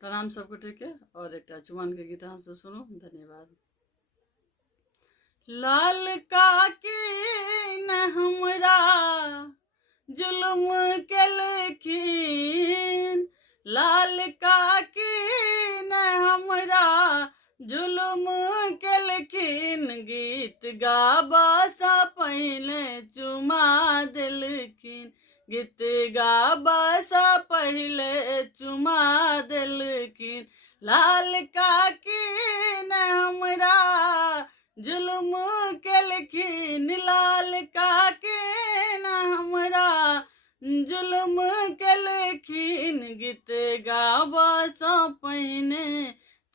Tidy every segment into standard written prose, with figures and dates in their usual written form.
प्रणाम सबको। ठीक है, और एक चुमान के गीत से सुनो। धन्यवाद। लाल काकी न हमरा जुलुम के लखीन, लाल काकी न हमरा जुलुम के लखीन, गीत गाबा सा पहले चुमा दिलखीन, गीत गाबा सा पहले चुमा दिलखीन। लाल काकी न हमरा जुलुम के लखीन, लाल काकी न हमरा जुलुम के लखीन, गीत गाबा सा पहने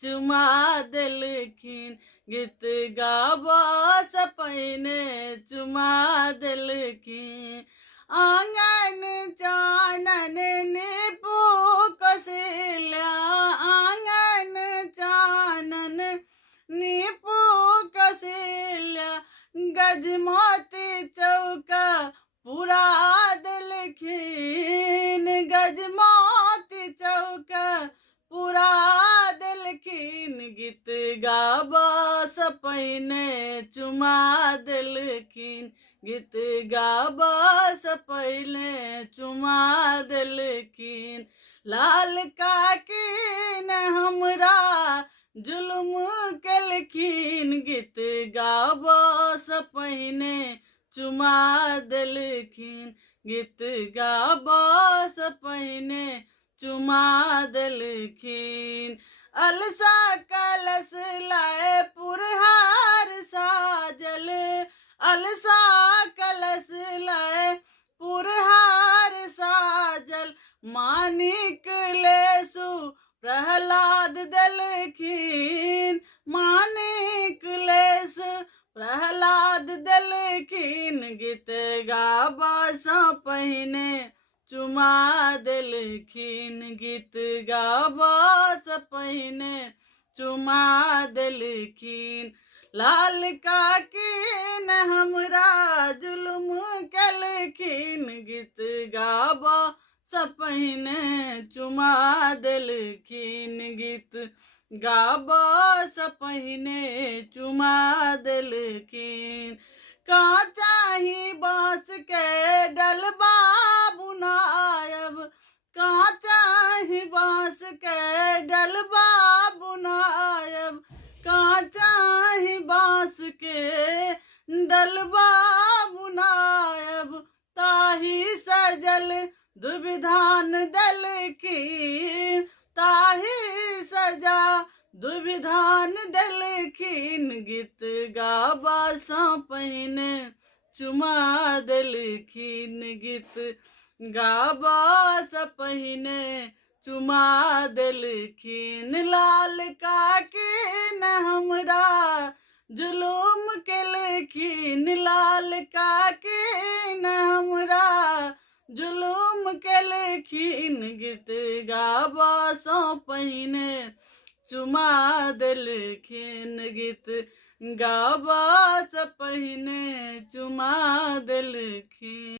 चुमा दिलखीन, गीत गाबा सा पहने चुमा दिलखीन। आंगन चानन नीपू कसिल्या, आंगन चानन नीपू कसिल्या, गजमोती चौका पूरा दिलखीन, गजमोती चौका पूरा दिलखीन, गीत गाबा सा पहने चुमा दिलखीन, गीत गाबा सा पहले चुमा दिलखीन। लाल काकी न हमरा जुलुम के लखीन, गीत गाबा सा पहने चुमा दिलखीन, गीत गाबा सा पहने चुमा दिलखीन। अलसा कलश लाए पुरहार साजल, अलसा कलश लाए पुरहार साजल, मानिक लेसु प्रहलाद दिलखीन, मानिक लेस प्रहलाद दिलखीन, गीत गाबा सा पहने चुमा दिलखीन, गीत गाबा सा पहने चुमा दिलखीन। लाल काकी न हमरा जुलुम के लखीन, गीत गाबा सा पहने चुमा दिलखीन, गीत गाबा सा पहने चुमा दिलखीन। का चाही बांस के डलबा बुनायब, का चाही बांस के डलबा बुनायब, का चाही बांस के डलबा बुनायब, ताही सजल दुविधान दिलखीन, ताही सजा दुविधान दिलखीन, गीत गाबा सा पहने चुमा दिलखीन, गीत गाबा सा पहने चुमा दिलखीन। लाल काकी न हमरा जुलुम के लखीन, लाल काकी न हमरा जुलुम के लखीन, गीत गाबा सा पहने चुमा दिलखीन, गीत गाबा सा पहने चुमा दिलखीन।